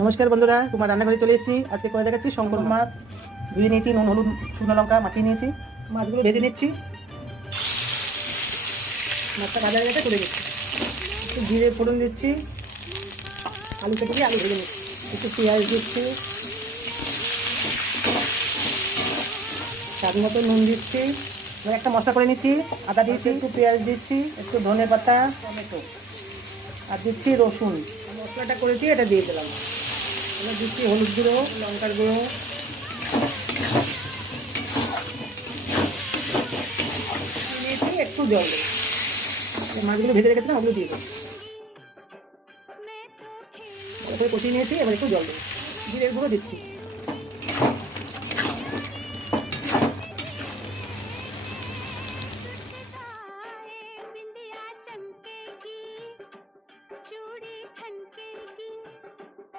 নমস্কার বন্ধুরা, তোমার রান্নাঘরে চলে এসেছি। আজকে করে দেখাচ্ছি শঙ্কর মাছ। ধুয়ে নিয়েছি, নুন হলুদ শুকনো লঙ্কা মাখিয়ে নিয়েছি। মাছগুলো ভেজে নিচ্ছি। মাছটা ভাজা হয়ে গেছে, তুলে দিচ্ছি। একটু জিরে ফোড়ন দিচ্ছি, আলু কেটে দিয়ে আলু ভেজে নিচ্ছি। একটু পেঁয়াজ দিচ্ছি, স্বাদ মতো নুন দিচ্ছি। এবার একটা মশলা করে নিচ্ছি। আদা দিচ্ছি, একটু পেঁয়াজ দিচ্ছি, একটু ধনে পাতা, টমেটো আর দিচ্ছি রসুন। মশলাটা করেছি, এটা দিয়ে দিলাম। এবার দিচ্ছি হলুদ গুঁড়ো, লঙ্কার গুঁড়ো, দিয়েছি একটু জল দেবো। মাছগুলো ভেজে রেখেছিলাম, ওগুলো দিয়ে দেবো। কষিয়ে নিয়েছি, এবার একটু জল দেবো। জিরের গুঁড়ো দিচ্ছি,